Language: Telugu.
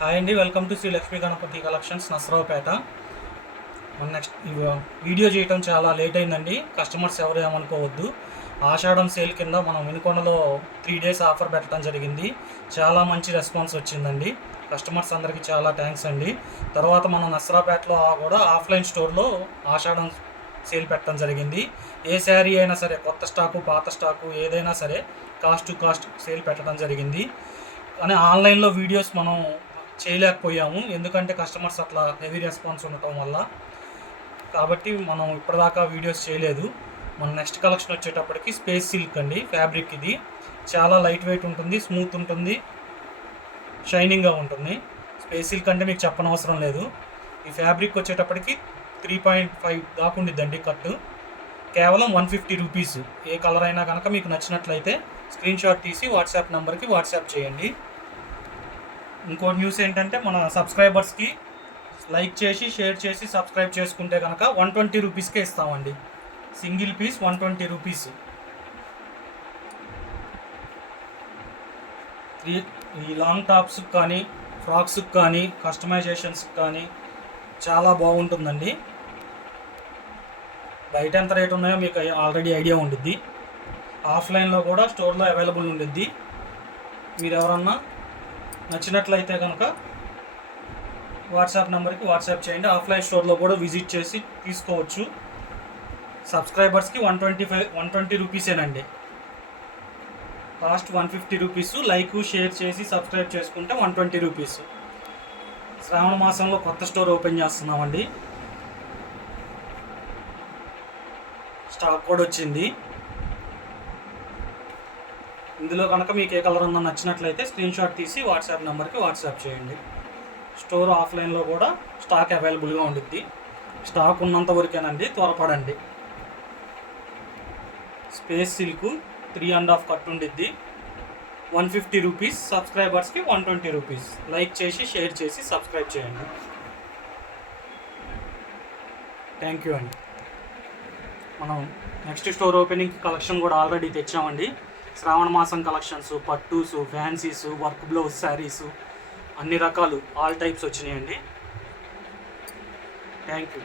హాయ్ అండి welcome to Sri Lakshmi Ganapathi collections Narasaraopet మన నెక్స్ట్ వీడియో చేయటం చాలా లేట్ అయిందండి. కస్టమర్స్ ఎవరు ఏమనుకోవద్దు. ఆషాఢం సేల్ కింద మనం వినుకొండలో త్రీ డేస్ ఆఫర్ పెట్టడం జరిగింది. చాలా మంచి రెస్పాన్స్ వచ్చిందండి. కస్టమర్స్ అందరికీ చాలా థ్యాంక్స్ అండి. తర్వాత మనం నసరాపేటలో కూడా ఆఫ్లైన్ స్టోర్లో ఆషాఢం సేల్ పెట్టడం జరిగింది. ఏ శారీ అయినా సరే కొత్త స్టాకు పాత స్టాకు ఏదైనా సరే కాస్ట్ టు కాస్ట్ సేల్ పెట్టడం జరిగింది. కానీ ఆన్లైన్లో వీడియోస్ మనం చేయలేకపోయాము. ఎందుకంటే కస్టమర్స్ అట్లా హెవీ రెస్పాన్స్ ఉండటం వల్ల. కాబట్టి మనం ఇప్పటిదాకా వీడియోస్ చేయలేదు. మన నెక్స్ట్ కలెక్షన్ వచ్చేటప్పటికి స్పేస్ సిల్క్ అండి ఫ్యాబ్రిక్ ఇది. చాలా లైట్ వెయిట్ ఉంటుంది స్మూత్ ఉంటుంది షైనింగ్గా ఉంటుంది. స్పేస్ సిల్క్ అంటే మీకు చెప్పనవసరం లేదు. ఈ ఫ్యాబ్రిక్ వచ్చేటప్పటికి త్రీ పాయింట్ ఫైవ్ దాకా ఉండిద్దండి కట్టు కేవలం వన్ ఫిఫ్టీ రూపీస్ ఏ కలర్ అయినా కనుక మీకు నచ్చినట్లయితే స్క్రీన్ షాట్ తీసి వాట్సాప్ నెంబర్కి వాట్సాప్ చేయండి. ఇంకో న్యూస్ ఏంటంటే మన సబ్స్క్రైబర్స్కి లైక్ చేసి షేర్ చేసి సబ్స్క్రైబ్ చేసుకుంటే కనుక వన్ ట్వంటీ రూపీస్కే ఇస్తామండి. Single piece one twenty rupees ఈ ఈ లాంగ్ టాప్స్కి కానీ ఫ్రాక్స్కి కానీ కస్టమైజేషన్స్కి కానీ చాలా బాగుంటుందండి. బయట ఎంత రేట్ ఉన్నాయో మీకు ఆల్రెడీ ఐడియా ఉండిద్ది. ఆఫ్లైన్లో కూడా స్టోర్లో అవైలబుల్ ఉండిద్ది. మీరు ఎవరన్నా నచ్చినట్లయితే కనుక వాట్సాప్ నెంబర్కి వాట్సాప్ చేయండి. ఆఫ్లైన్ స్టోర్లో కూడా విజిట్ చేసి తీసుకోవచ్చు. సబ్స్క్రైబర్స్కి one twenty five one twenty రూపీసేనండి cost one fifty rupees. Like share చేసి సబ్స్క్రైబ్ చేసుకుంటే వన్ ట్వంటీ రూపీస్. శ్రావణ మాసంలో కొత్త స్టోర్ ఓపెన్ చేస్తున్నామండి. స్టాక్ కూడా వచ్చింది. ఇందులో కనుక మీకు ఏ కలర్ ఉందో నచ్చినట్లయితే స్క్రీన్ షాట్ తీసి వాట్సాప్ నెంబర్కి వాట్సాప్ చేయండి. స్టోర్ ఆఫ్లైన్లో కూడా స్టాక్ అవైలబుల్గా ఉండిద్ది. స్టాక్ ఉన్నంత వరకేనండి త్వరపడండి. Space silk three and half cut ఉండిద్ది. వన్ ఫిఫ్టీ రూపీస్ సబ్స్క్రైబర్స్కి వన్ ట్వంటీ రూపీస్. లైక్ చేసి షేర్ చేసి సబ్స్క్రైబ్ చేయండి. థ్యాంక్ యూ అండి. మనం నెక్స్ట్ స్టోర్ ఓపెనింగ్ కలెక్షన్ కూడా ఆల్రెడీ తెచ్చామండి. శ్రావణ మాసం కలెక్షన్స్ పట్టూస్ ఫ్యాన్సీస్ వర్క్ బ్లౌజ్ శారీస్ అన్ని రకాలు ఆల్ టైప్స్ వచ్చినాయండి. Thank you